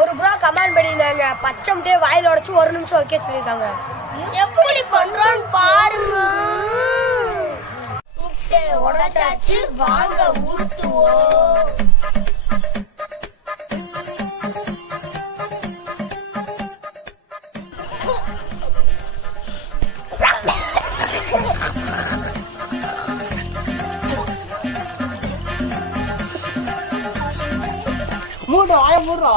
ஒரு bro comment பண்ணியிருந்தாங்க, பச்சை முட்டையை வாயில உடைச்சு 1 நிமிஷம் வைக்க சொல்லியிருக்காங்க. எப்படி பண்றோம்னு பாருங்க. முட்டையை உடைச்சாச்சு, வாங்க ஊத்துவோம். மூட வாய மூடுறா